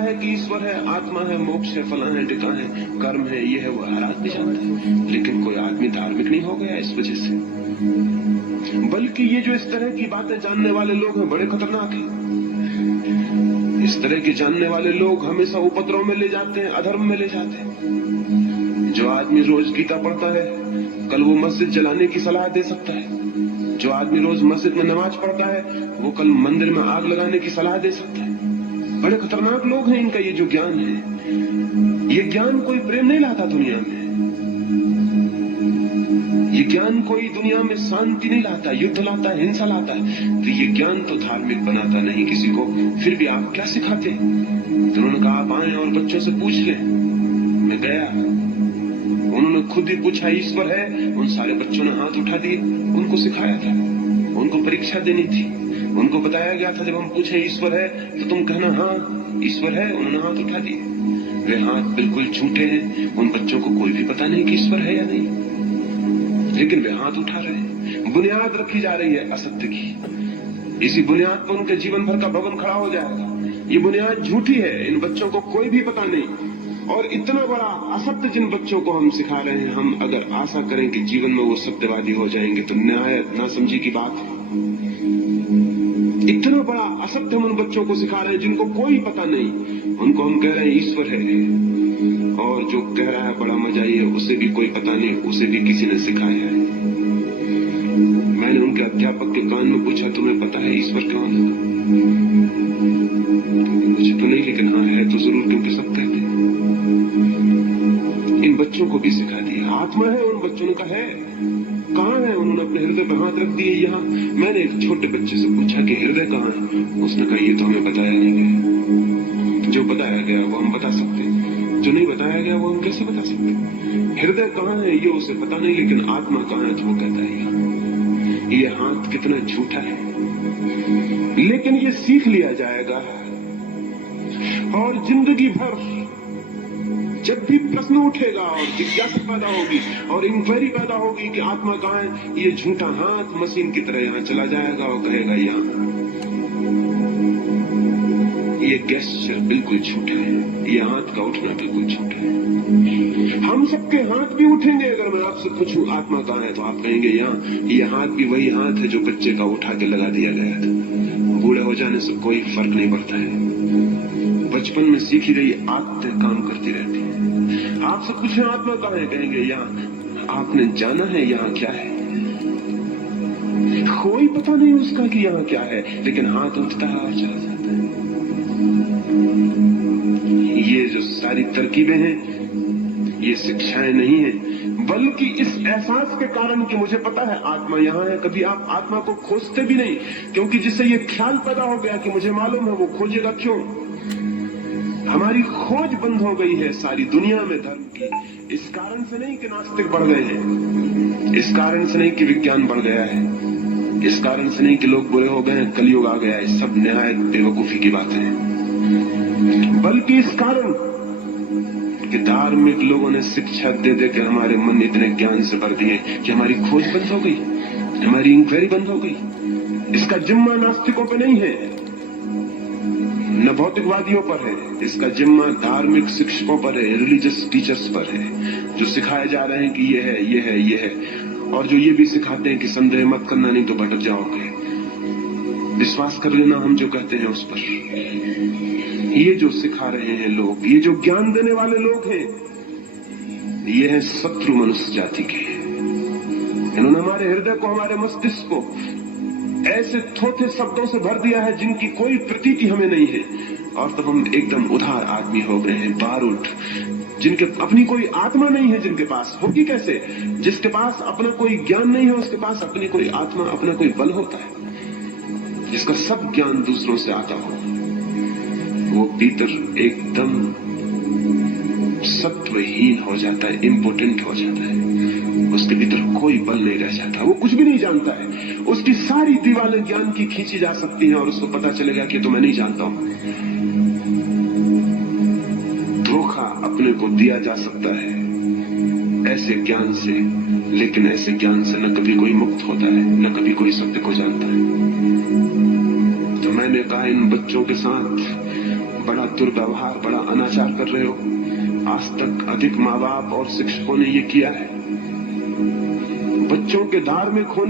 है कि ईश्वर है, आत्मा है, मोक्ष है, फला है, टिका है, कर्म है, ये है, वो हर आदमी जानता है। लेकिन कोई आदमी धार्मिक नहीं हो गया इस वजह से। बल्कि ये जो इस तरह की बातें जानने वाले लोग हैं बड़े खतरनाक हैं। इस तरह के जानने वाले लोग हमेशा उपद्रव में ले जाते हैं, अधर्म में ले जाते हैं। जो आदमी रोज गीता पढ़ता है कल वो मस्जिद जलाने की सलाह दे सकता है। जो आदमी रोज मस्जिद में नमाज पढ़ता है वो कल मंदिर में आग लगाने की सलाह दे सकता है। बड़े खतरनाक लोग हैं। इनका ये जो ज्ञान है, ये ज्ञान कोई प्रेम नहीं लाता दुनिया में। ये ज्ञान कोई दुनिया में शांति नहीं लाता, युद्ध लाता है, हिंसा लाता है। तो ये ज्ञान तो धार्मिक बनाता नहीं किसी को। फिर भी आप क्या सिखाते? तो उन्होंने कहा आप आए और बच्चों से पूछ लें। मैं गया, उन्होंने खुद ही पूछा ईश्वर है। उन सारे बच्चों ने हाथ उठा दिए। उनको सिखाया था, उनको परीक्षा देनी थी। उनको बताया गया था जब हम पूछे ईश्वर है तो तुम कहना हाँ ईश्वर है। उन्होंने हाथ उठा दिए। वे हाथ बिल्कुल झूठे हैं। उन बच्चों को कोई भी पता नहीं कि ईश्वर है या नहीं, लेकिन वे हाथ उठा रहे हैं। बुनियाद रखी जा रही है असत्य की। इसी बुनियाद पर उनके जीवन भर का भवन खड़ा हो जाएगा। ये बुनियाद झूठी है। इन बच्चों को कोई भी पता नहीं। और इतना बड़ा असत्य जिन बच्चों को हम सिखा रहे हैं, हम अगर आशा करें कि जीवन में वो सत्यवादी हो जाएंगे तो निहायत नासमझी की बात है। इतना बड़ा असत्य हम उन बच्चों को सिखा रहे हैं जिनको कोई पता नहीं। उनको हम कह रहे हैं ईश्वर है, और जो कह रहा है बड़ा मजा ये उसे भी कोई पता नहीं, उसे भी किसी ने सिखाया है। मैंने उनके अध्यापक के कान में पूछा तुम्हें पता है ईश्वर कौन है? मुझे तो नहीं, लेकिन हाँ है तो जरूर, क्योंकि सब कहते हैं। इन बच्चों को भी सिखा दिया आत्मा है। उन बच्चों ने कहा है कहाँ है? उन्होंने अपने हृदय पर हाथ रख दिए। यहाँ मैंने एक छोटे बच्चे से पूछा कि हृदय कहाँ है? उसने कहा ये तो हमें बताया नहीं गया। जो बताया गया वो हम बता सकते, जो नहीं बताया गया वो हम कैसे बता सकते? हृदय कहाँ है ये उसे पता नहीं, लेकिन आत्मा कहाँ है तो वो कहता है यहाँ। ये हाथ कितना झूठा है, लेकिन ये सीख लिया जाएगा। और जिंदगी भर जब भी प्रश्न उठेगा और जिज्ञासा पैदा होगी और इंक्वायरी पैदा होगी कि आत्मा कहाँ है, ये झूठा हाथ मशीन की तरह यहाँ चला जाएगा और कहेगा यहाँ। ये गेस्चर बिल्कुल झूठा है। ये हाथ का उठना बिल्कुल झूठा है। हम सबके हाथ भी उठेंगे। अगर मैं आपसे पूछूं आत्मा कहाँ है तो आप कहेंगे यहाँ। ये हाथ भी वही हाथ है जो बच्चे का उठा के लगा दिया गया था। बूढ़े हो जाने से कोई फर्क नहीं पड़ता है। बचपन में सीखी गई आदतें काम करती रहती है। आपसे पूछे आत्मा कहाँ है, कहेंगे यहाँ। आपने जाना है यहाँ क्या है? कोई पता नहीं उसका कि यहाँ क्या है, लेकिन हाथ उठता है और चला जाता है। ये जो सारी तरकीबें हैं ये शिक्षाएं नहीं है, बल्कि इस एहसास के कारण कि मुझे पता है आत्मा यहाँ है। कभी आप आत्मा को खोजते भी नहीं, क्योंकि जिससे ये ख्याल पैदा हो गया कि मुझे मालूम है, वो खोजेगा क्यों? हमारी खोज बंद हो गई है सारी दुनिया में धर्म की। इस कारण से नहीं कि नास्तिक बढ़ गए हैं, इस कारण से नहीं कि विज्ञान बढ़ गया है, इस कारण से नहीं कि लोग बुरे हो गए हैं, कलयुग आ गया है। सब निहायत बेवकूफी की बातें हैं, बल्कि इस कारण कि धार्मिक लोगों ने शिक्षा दे दे के हमारे मन इतने ज्ञान से भर दिए कि हमारी खोज बंद हो गई, हमारी इंक्वायरी बंद हो गई। इसका जिम्मा नास्तिकों पे नहीं है, न भौतिकवादियों पर है। इसका जिम्मा धार्मिक शिक्षकों पर है, रिलीजियस टीचर्स पर है, जो सिखाए जा रहे हैं कि ये है, ये है, ये है। और जो ये भी सिखाते हैं कि संदेह मत करना नहीं तो भटक जाओगे, विश्वास कर लेना हम जो कहते हैं उस पर। ये जो सिखा रहे हैं लोग, ये जो ज्ञान देने वाले लोग हैं, ये हैं शत्रु मनुष्य जाति के। इन्होंने हमारे हृदय को, हमारे मस्तिष्क को ऐसे थोथे शब्दों से भर दिया है जिनकी कोई प्रतीति हमें नहीं है। और तब हम एकदम उधार आदमी हो गए हैं, बारूद, जिनके अपनी कोई आत्मा नहीं है। जिनके पास होगी कैसे? जिसके पास अपना कोई ज्ञान नहीं है उसके पास अपनी कोई आत्मा, अपना कोई बल होता है। जिसका सब ज्ञान दूसरों से आता हो, वो भीतर एकदम सत्वहीन हो जाता है, इम्पोर्टेंट हो जाता है। उसके भीतर कोई बल नहीं रह जाता, वो कुछ भी नहीं जानता है। उसकी सारी दीवारें ज्ञान की खींची जा सकती हैं और उसको पता चलेगा कि तो मैं नहीं जानता हूं। धोखा अपने को दिया जा सकता है ऐसे ज्ञान से, लेकिन ऐसे ज्ञान से न कभी कोई मुक्त होता है, न कभी कोई सत्य को जानता है। तो मैंने कहा इन बच्चों के साथ बड़ा दुर्व्यवहार, बड़ा अनाचार कर रहे हो। आज तक अधिक माँ बाप और शिक्षकों ने ये किया है। बच्चों के धार्मिक होने